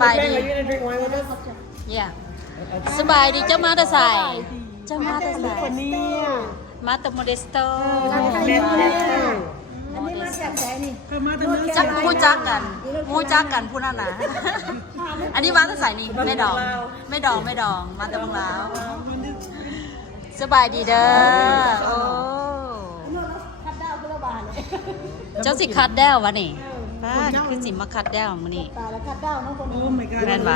ไปดีสบายดีเจ้ามาแต่ใส่เจ้ามาแต่ใส่มาแต่โมเดสโตอันนี้มาจากไหนนี่จักมูจักกันผู้นั้นนะอันนี้มาแต่ใส่นี่ไม่ดองมาแต่เมืองลาวสบายดีเด้อโอ้เจ้าสิคัดแด้ววะนี่คือสิมาคัดแด้วมื้อนี้แม่นบ่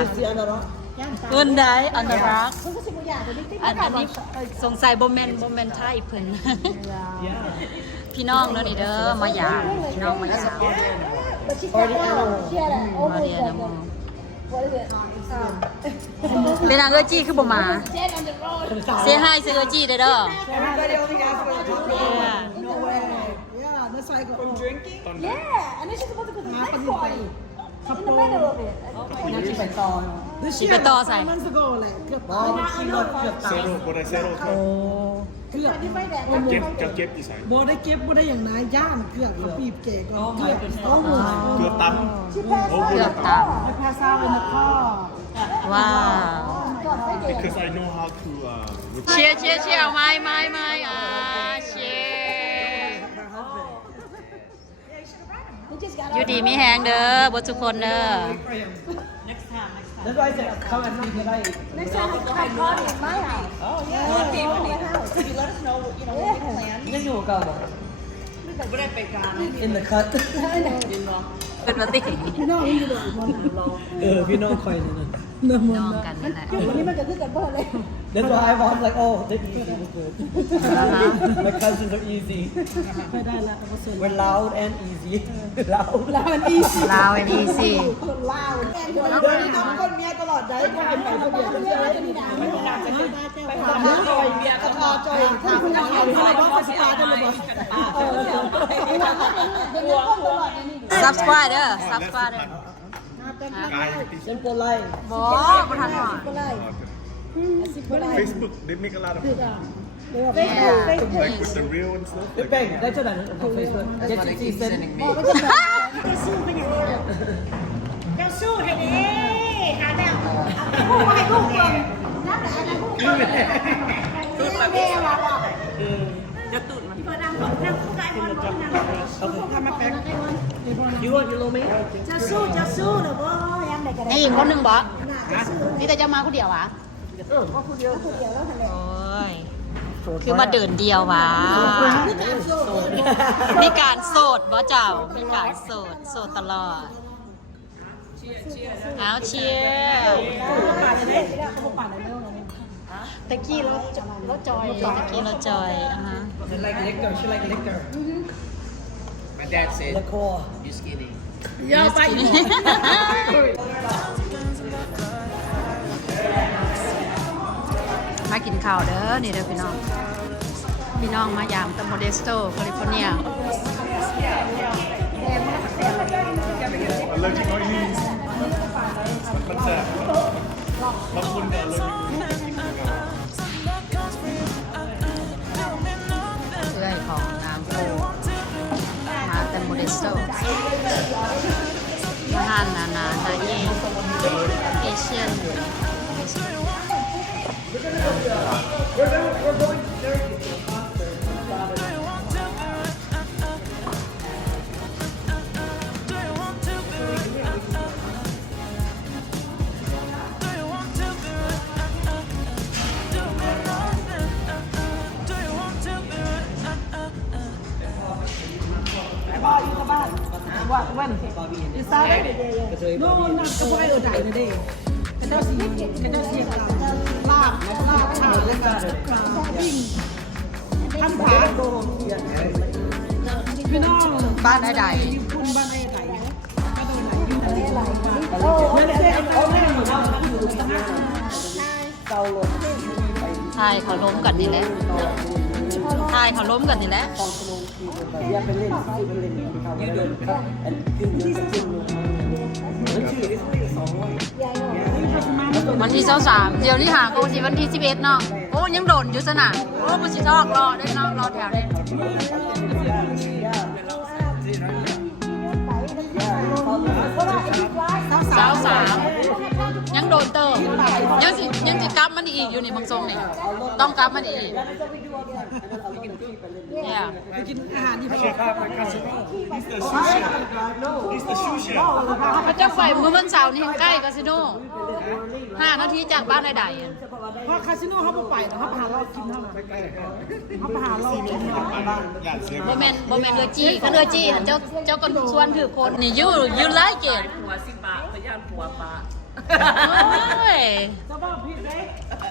เงินได้อันรักอันนี้สงสัยบ่แม่นไทยเพิ่นพี่น้องเนาะนี่เด้อมาหยามพี่น้องมาหยามมาเรียนนะมึงเป็นนางเอจี้คือบ่มาเซฮายเซอจี้เด้อYeah, and then she's supposed to go to the next party. In the middle of it. สิไปต่อใส่เซโร่บ่ได้เซโร่ครับเก็บอีสานบ่ได้เก็บบ่ได้อย่างนั้นย่างเกือบปีบเก๋ก็เกือบตัน เกือบตาม ภาษาเป็นข้อ ว้าว because I know how to เชียร์ไม่เชียร์อยู่ดีมีแฮงเด้อบทุกคนเด้อ แล้วก็ไอ้จะเข้าอันนี้ก็ได้ Next time we come party at my house. Oh, yeah. If you let us know, you know, what we plan. ยังอยู่เก่าบ่ ไม่ได้ไปการ in the cut เป็นมาติ พี่น้องอยู่บ่พี่น้องคอยนี่นะน้องกันนี่แหละ วันนี้มันจะขึ้นกันเบอร์เลย That's why I was like oh that easy was good my cousins are easy ไม่ได้ละ we're loud and easy loud and easy ลาวนี่สิ คนลาวแอนคน ต้องคนเมียตลอดได้ถ้าเป็นไปคนเดียวคนเดียวจะมีด่าไม่ด่าไปหาจอยเมียก็พอจอยถ้าคุณจะเอาอะไรบ่ภาษาได้บ่subscribe เด้อ subscribe เด้อก าย simple life บ่บ่ทันหน่อย Facebook they make a lot of like with the real and stuff แป้งได้เท่าไหร่ของ Facebook 74 cent เจ้าสู้ให้ดีหาแล้วผู้ให้ลูกคนนั่นแหละนะผู้คนตู้มาเบี้ยว่าจะตุ่นมัน เปิดดังนั่งผู้ใดคนบ่นั่งผู้ทำมาแป้ง You want you know me เจ้าสู้เด้อบ่ยังได้ก็ได้ นี่อีกคนหนึงบ่นี่แต่จะมาคนเดียววะ ผู้เดียวแล้วหั่นแหละ โอ้ยคือมาเดินเดียววะมีการโสดบ่เจ้ามีการโสดตลอดเอาเชียร์ตะกี้รถจอยตะกี้รถจอยShe like liquor. She like liquor. My dad said Liquor. you skinny ยาวไปมากินข้าวเด้อนี่เด้อพี่น้องมายามตะโมเดสโตแคลิฟอร์เนีย allergic no ease มันแสบบางคนก็ allergic เอื้อยของน้ำโคมาแต่โมเดสโตมาหานนาเย่เอเชียนWhen? Is that No, not the boy or die today. Can I see laugh,วิ่งท่านผาพี่น้อง บ้านใด คุณบ้านไอ้ไก่ก็โดนไหนอยู่ไหนไม่ได้เอาแม่หมดเกาลง ทายเขาล้มกันนี่แหละทายเขาล้มกันนี่แหละ อย่าไปเล่นยืดเดินขึ้นเยอะขึ้นวันที่23เดี๋ยวนี้หาก็วันที่11เนาะโอ้ยังโดนอยู่ซะน่ะโอ้บ่สิทอกรอได้เนาะรอแถวได้23 คนเติมยังสิกลับมันอีกอยู่นี่บางทรงนี่ต้องกลับมันอีก yeah ไปกินอาหารที่ Check out my cousin. He's the sous chef. He's the sous chef. พระเจ้าไฟมื้อวันเสาร์นี่ใกล้คาสิโน5 นาทีจากบ้านใดๆ เพราะคาสิโนเขาบ่ไปนะเขาไปหาเรากินเท่านั้นเขาไปหาเรากิน อยากเสีย บ่แม่นเรือจี้คันเรือจี้เจ้าคนชวนถือคนนี่ you like it หัว10 บาทพยานผัวปลา โอ้ย จะบอกผิดเลย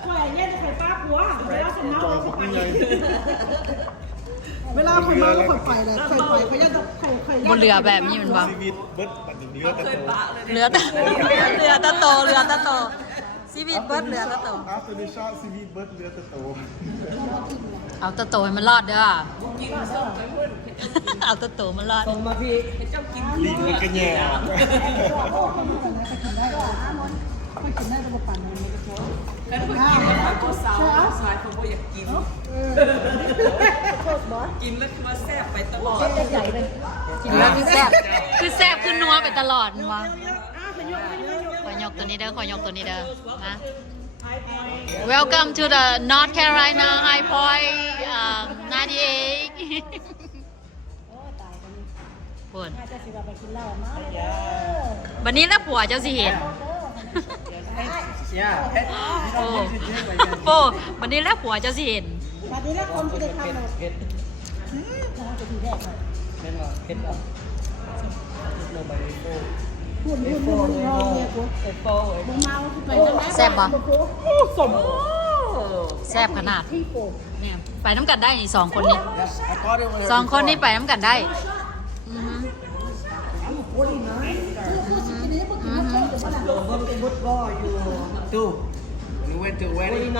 ปล่อยเย็นไข่ปลาหัวเวลาสมน้ำเขาไปเวลาคนมาก็คนไปเลยเคยไปเขายันเคย บนเรือแบบนี้มันบ่ ชีวิตเบิดปัดเนื้อแต่ตัว เรือตะโตชีวิตเบิดเรือตะโต After the shot ชีวิตเบิดเรือแต่ตัว เอาตะโตให้มันรอดเด้อเอาตะโตมันรอด ส่งมาพี่ ลีกมันก็แย่ ไม่กินได้ระบบปั่นเลยก็ชอบ แล้วก็กินแล้วก็สาวสายผมก็อยากกินกินแล้วคือว่าแซ่บไปตลอด กินแล้วคือแซ่บคือนัวไปตลอดวะขอยกตัวนี้เด้อมา Welcome to the North Carolina High Point 98ปวดวันนี้แล้วผัวเจ้าสิเห็นโอ้วันนี้แล้วผัวเจ้าสิเห็น วันนี้แล้วคนจะทำแบบ เผ็ดเป็นว่าเผ็ดอ่ะโนบายโฟ พูดรอเนี่ยกู เอฟโฟ มึงเมาไปนั่นแหละ แซ่บบ่ สม แซ่บขนาด ที่โป่ง เนี่ยไปน้ำกันได้นี่2 คนนี้ I thought it was 2 คนนี้ไปน้ำกันได้อือฮึ What bar you? ตู้ We went to a wedding 49,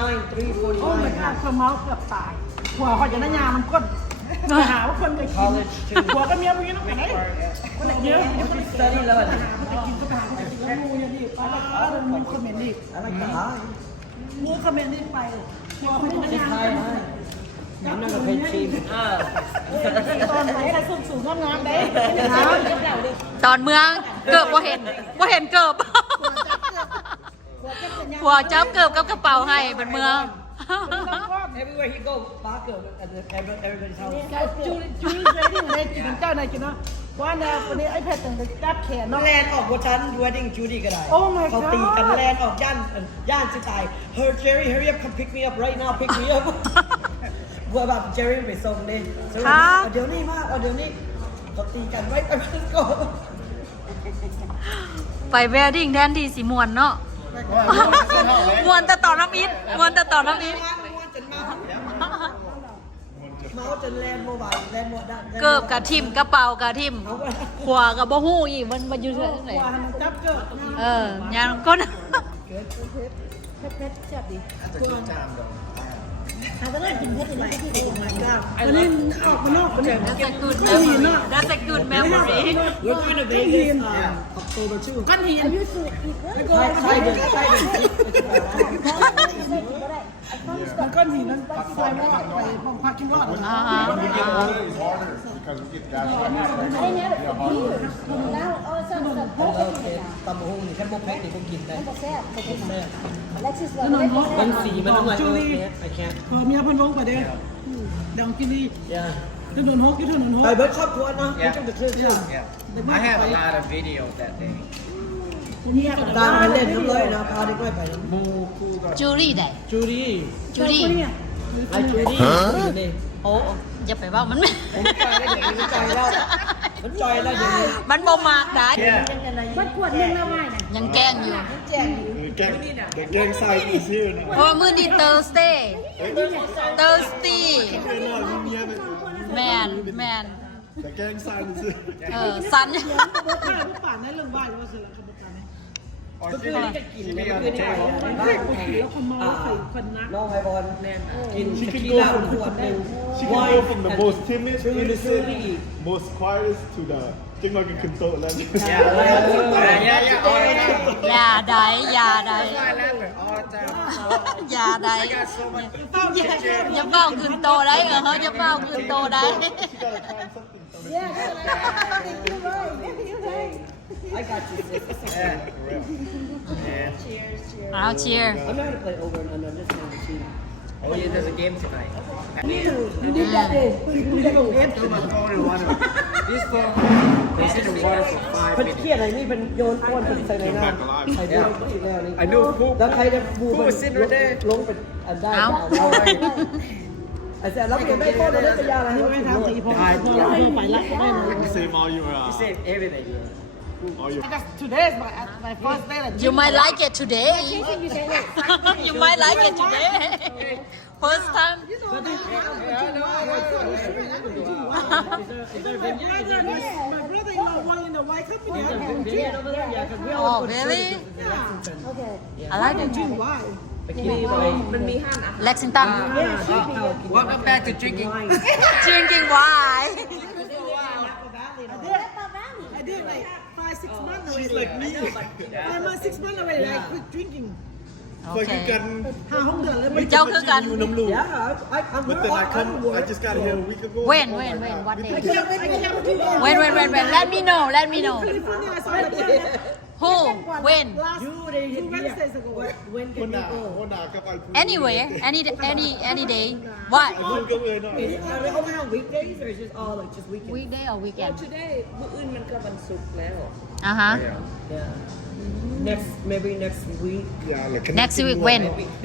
โอ้ย 349. ค่ะคนเมาเกือบตายหัวเขาจะนั่งยามันก้นหาว่าคนจะกินหัวก็เมียมึงยังต้องไปไหนคนเยอะเดี๋ยวคน Study level. จะกินก็ไปหาคนจะกินแล้วงูยังดีไปแล้วมึงคอมเมนต์ดิ I like the high. งูคอมเมนต์ดิไปหัวคนจะนั่ง Sit ยา high, high. I'm not gonna pay cheap. ตอนไหนอะไรสูงๆงามๆได้นะ ตอนเมืองเกิบบ่เห็นเกิบผัวจับเกิบกับกระเป๋าให้บนเมือง Everywhere he goes, Barker at everybody's house. จุ้ยเลยที่ไหนกินเจ้าไหนกินเนาะว่าแนวคนนี้ไอ้แพทย์ต่างจับแขน น้อ เนาะ งแลนออกบัวชัน wedding Judy ก็ได้ Oh my เขาตีกัน God แลนออกย่านสิตาย Her Jerry hurry up come pick me up right now pick me up บัวแบบ Jerry ไปส่งดิเดี๋ยวนี้มากเดี๋ยวนี้เขาตีกันไว้ไปก่อน ไปแวดดิ้งแทนที่สิมวนเนาะมวนแต่ต่อน้ำอิด เมาจนแลนโมบายแลนโมดัน เกิบกับทิมกระเป๋ากับทิมขวากับบ่ฮู้อีกมันอยู่ที่ไหน ว่ามันจับเกิด ยังก็ เพชรจับดิถ้าจะได้กินเพชรอีกที่ดีอันนี้ออกมานอกคนเนี่ย That's a good memory We're going to Vegas October 2. ก้อนหินอายุสุดแล้วก็ มันก้อนหินนั้นซอยว่าไปพักคิดว่า when we get older it's harder because we get dashed on Okay, ตำบักหุ่งนี่แค่พวกแพ็คนี่พวกกินได้ ถนนรถ มันสีมันต้องมาI can't พอเมียพันลงไปเด้ดองกิลี yeah ถนนฮกที่ถนนฮก ไปเบิร์ดครอบครัวนะไม่ต้องจะช่วย I have a lot of videos that day ตามไปเล่นน้ำเลยนะพาเด็กน้อยไปนะ มูคูกับ จูรี่ได้ จูดี้ จูรี่ ไอจูดี้นี่ โอ้อย่าไปว่ามันไม่ ผมจอยได้เดี๋ยวนี้จอยแล้วมันจอยแล้วเดี๋ยวนี้ มันบ่มากได้ มันขวดนึงแล้วไงน่ะ ยังแกล้งอยู่ แกงใส่อีซี่นะ เพราะว่ามื้อนี้ Thursday แมน แต่แกงใส่นี่สิ สัน ว่าข้าผู้ป่านในเรื่องบ้านว่าเสร็จแล้วขบการนี้ ก็คือนี่จะกินไม่คือนี่ มันเคยปกติแล้วคนเมาใส่คนนัก น้องไฮบอลกิน She ที can ละ go ขวด from หนึ่ง she can go from the most timid innocent most quiet to the จึงเรากินขึ้นโต๊ะแล้ว อย่าได้อย่าได้อย่าเป้าขึ้นโตได้เขาจะเป้าขึ้นโตได้ I got you. I'll cheer. I'm not gonna play over and under. I'm just gonna cheat. Oh yeah, there's a game tonight. You did that day. You did that game. Too much only water. This for it's in the water for 5 เพิ่น minutes. เครียดอะไรนี่เป็นโยนก้อนเพิ่นใส่ในน้ำใส่ด้วยอีกแล้วนี่ I know who แล้วใครจะบู who was sitting right there. ลงเป็นอันได้ เอ้า ไอ้แซ่รับเก็บได้ก้อนได้เป็นยาอะไรไม่ทำสีพอไปละได้เลย Same all you He said everything. all you Today is my first day You might like it today. You might like it today. First time. My brother-in-law won in the white company. Oh, really? I like it. Why? มันมีห้างอาหาร Lexington. Welcome back to drinking. Drinking wine. I did like 5-6 months already. She's like me. 5 months, 6 months already. I quit drinking. เคยคือกัน 5 ห้องเดือนแล้วไม่ เจ้าคือกัน อยู่น้ำลูก Yeah, I'm But then I just got here a week ago. When? What day? ไม่เกี่ยวไม่ When? Let me know. California, I saw it Who? When? last You they 2 Wednesdays ago. when คน can ห you นา go คนหนากับไอ้ผู้ Anywhere. Any day. What? พูดก็เลยหน่อย Are they open on weekdays or is it all like just weekends? Weekday or weekend? Today มื้ออื่นมันก็วันศุกร์แล้ว Uh-huh. Yeah. Maybe next week. Yeah, like Next week when?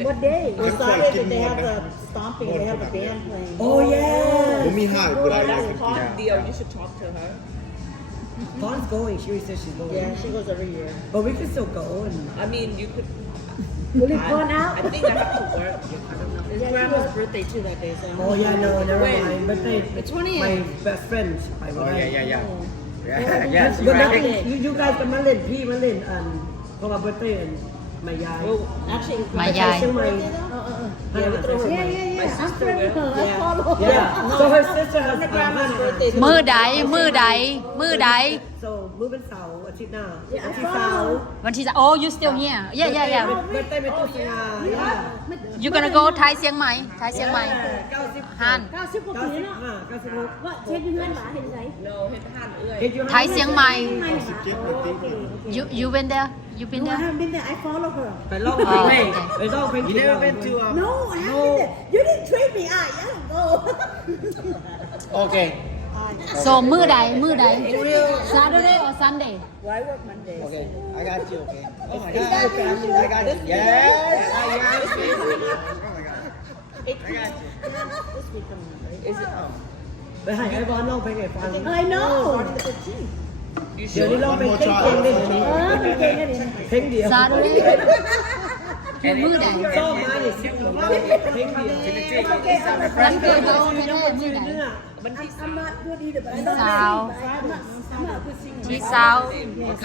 What day? On Saturday they have the stomping. They have the band playing. Oh yeah. ผมมีหายเวลาอยาก That's กิน Tom deal. You should talk to her. Dawn's going. She already said she's going. Yeah, she goes every year. But we can still go. I mean, you could. Will it burn out? I think I have to work. It's grandma's birthday too that day. So. Oh yeah, no, never When? mind. But they, The 20th. my best friend. I Oh yeah. Yes, But nothing. You guys can มาเล่นพี่มาเล่นเพราะว่า birthday มายาย Well, actually, มายาย เชียงใหม่ Yeah. I'm friends with her. I follow her. Yeah. So her sister has grandma's birthday. มือใด So มื้อเป็นเสาร์อาทิตย์หน้า Yeah, อา I ทิตย์เสาร์ follow. วันที่จะ Oh, you still here? Yeah. birthday เป็นตุลา You gonna go ไทยเชียงใหม่ ฮัน 90 กว่าปีแล้ว 96 ว่าเช็ดเงินหมาเห็นไหม No, เฮ็ดห้านเอื้อย ไทยเชียงใหม่ เก็บมาตีมัน You been there? You been No, I there? haven't been there. I follow her. ไปลองเพลงไปลองเพลง You never been to No, I haven't been there. You didn't treat me. I don't go. Okay. So มื้อใด Saturday or Sunday? Why work Monday? Okay. I got you. Okay. Oh my Is god. that for sure? I got you. Yes. I got you. Oh my god. I got you. Is it? ไปให้ไอ้บอลร้องเพลงให้ฟัง I know. You เดี๋ยวนี้ should. ร้องเพลงเก่งๆได้เดี๋ยวนี้ เป็นเพลงอะไรนะ เพลงเดียว Saturday? คือมื้อใด ชอบมาดิสิเพลงเดียว วันเกิดเราไม่ได้มื้อใด I'm not good either, but I ที่ know สาว I'm not a good singer. ที่สาว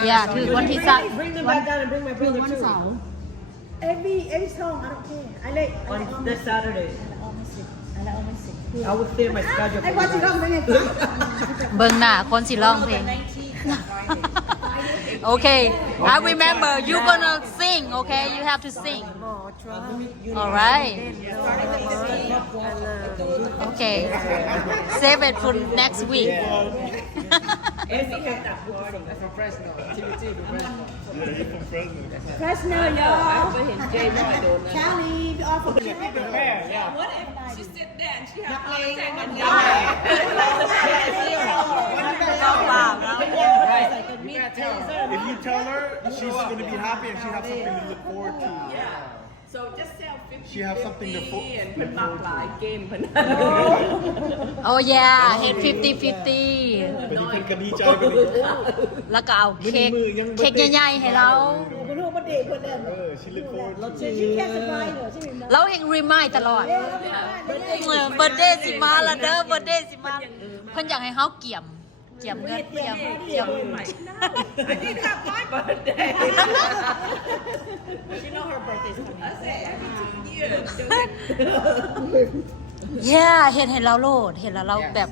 อย่าถือวันที่สาว Bring them back down and bring my ถือ brother วัน too เสาร์ Every song, I don't care. I like on this Saturday. all my sick. I like all my sick. I will clear my schedule. I want you to bring it. เบิ่งหน้าคนสิร้องเพลง Okay, I remember you gonna sing, okay? You have to sing. Alright. Okay. Save it for next week. Fresno, y'all. Callie, we offer. She sit there and she has a heart attack and ถ้า If you tell her she's going to be happy and she have something to look forward to So just sell 50 She have something to and เพิ่นมักหลายเกมเพิ่น Oh yeah, hit 50-50. เป็นเป็นคดีใจไปดิ แล้วก็เอาเค้กใหญ่ๆให้เรา คุณลูกมาเด็กคนเดิม she look forward to ชื่อแค่สบายเหรอใช่ไหม เราเห็นรีมายตลอดเบิร์ดเดย์สิมาละเด้อเบิร์ดเดย์สิมาเพิ่นอยากให้เฮาเกี่ยมเงินเกี่ยม I did have my birthday. You know her birthday's coming. I said every 2 years. Yeah เห็นเราโลดเห็นแล้วเราแบบ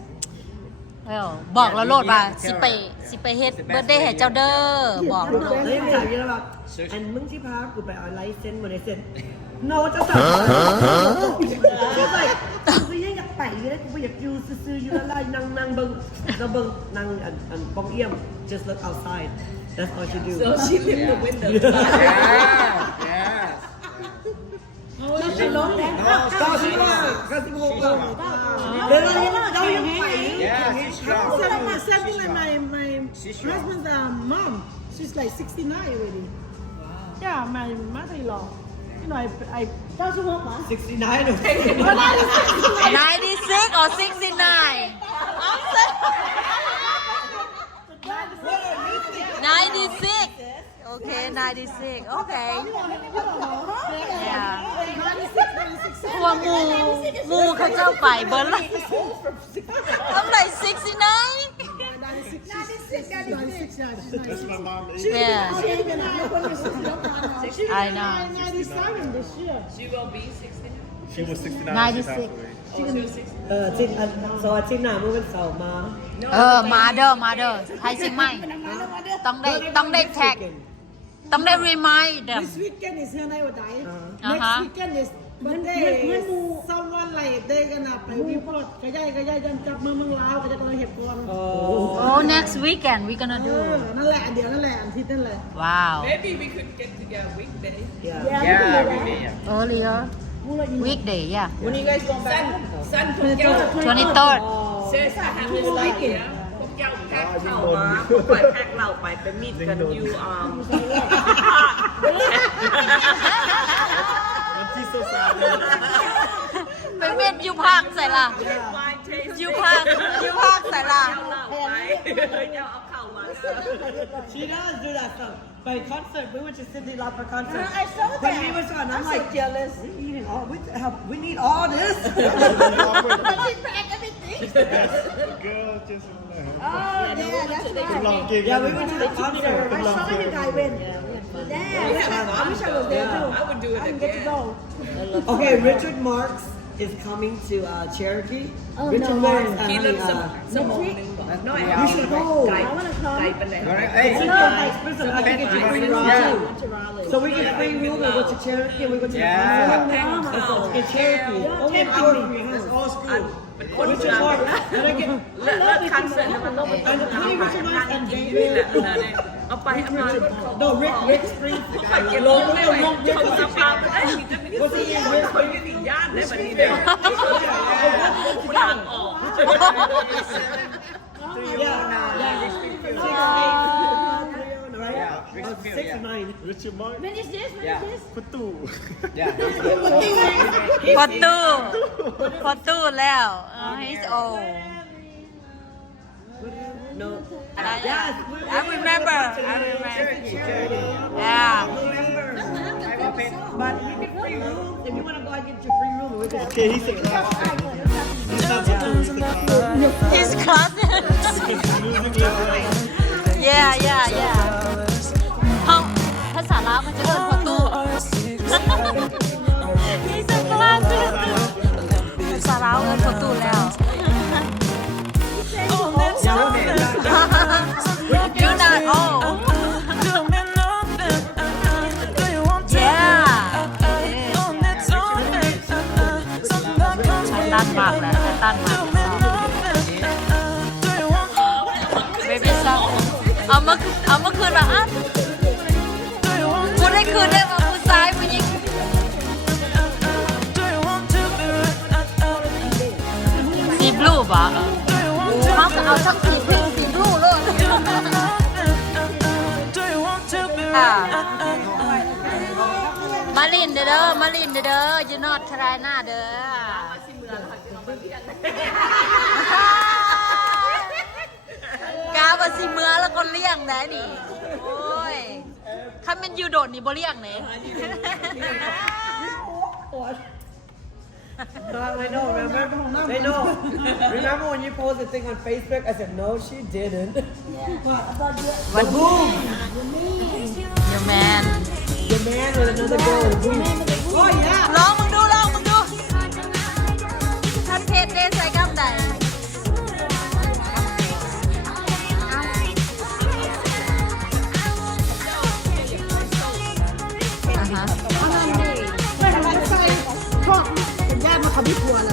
บอกเราโลดว่าสิไปเฮ็ดเบิร์ดเดย์ให้เจ้าเด้อบอกเราโลด แล้วยังถามอยู่แล้วว่าอันมึงที่พากูไปเอาไลเซนส์มาในเซ็น No จะสั่งคือไปกูยังอยากไปอยู่เลยกูอยากอยู่ซื่อๆอยู่แล้วนั่งเบิ่งนั่งอันป้องเอี่ยม just look outside that's all she do So she lit the window. Yes husband's mom she's like 69 already yeah my mother-in-law you know I 96 มั้ย 69 no 96 or 69 96 okay 96 okay yeah พวกหมู่เขาเจ้าไปเบิ้ลละต้องได้69 That's my mom. yeah I know 97 this year She was 69. 96 จินซอจินน่ะเมื่อวันเสาร์มา มาเด้อไทยสิใหม่ต้องได้แท็กต้องได้ remind them this weekend is เฮือนไดว่าได Uh-huh. next weekend is Monday someone like they gonna ไปรีพอร์ตกระยายจันจับเมืองลาวก็จะกำลังเฮ็ดก่อน oh next weekend we gonna do นั่นแหละเดี๋ยวนั่นแหละอาทิตย์นั่นแหละ wow Maybe we could get together weekday. Yeah, we did. earlier weekday yeah When are you guys going back? Sun put y'all 23rd says I have this idea. Put y'all pack เข้ามาพวกไปแพ็คเราไปมีดกันอยู่วันที่สุดท้าย ไปเม็ดอยู่ภาคใส่ล่ะอยู่ภาคใส่ล่ะ เราไปเจ้าเอาเข้ามา She does do that stuff. By concert, we went to Sydney Lauper concert. I saw that. When we was on, I'm like, jealous. We need all this. But she packed everything. The girl just Oh, yeah, that's right. long gig. Yeah, we went to the concert. I saw you guys win. Yeah, I wish I was there too. I would do it I didn't get to again. go. Okay, Richard Marks is coming to Cherokee. Oh, Richard no. Marks and He looks some no, you should go. I want to come. ไกลไปไหน It's not expensive. I can get you free room too. So we get free room and go to Cherokee and we go to the concert. In Cherokee. Only an hour from your house. All school. คน Richard Marks. And I get เลิกคันเสร็จแล้วมันต้องไปทำงานนี่แหละเอาไปเอามา no Rick Springs. ลงเร็วชนสภาพได้ที่จะไม่ได้เสียคนอยู่ที่ย่านได้แบบนี้เดียวทางออก 6 and 9. Richard Mark. When is this? When is this? ประตู พอตู้แล้ว he's old No. I remember yeah But you get free room. If you want to go, I get you free room. We can Okay, he's a class. He's not the cool, he's the class. his cousin Music level. yeah ห้องภาษาลาวมันจะเอิ้นพอตู้ he's a class ภาษาลาวเอิ้นพอตู้แล้ว You're not old. Yeah. ตันมากแล้วตันมากเบบี้ซังเอามาคืนมาอ่ะกูได้คืนได้มาผู้ซ้ายผู้หญิงสีบลูป่ะเขาก็เอาทั้งสีพิงสีบลูเลยมาลินเด้อมาลินเด้อยูนอตทรายหน้าเด้อกาบสิเมือแล้วก็เลี้ยงได้นี่โอ้ยถ้ามันอยู่โดดนี่บ่เลี้ยงเนี่ย I know, remember? I know. Remember when you posted the thing on Facebook? I said, no, she didn't. But boom! Your man. The man with another girl. Oh, yeah. ลองมึงดูท่านเพชรได้ใส่กำไดไม่ทำไมใส่ครอบเป็นญาติมาทำที่ครัวอะไร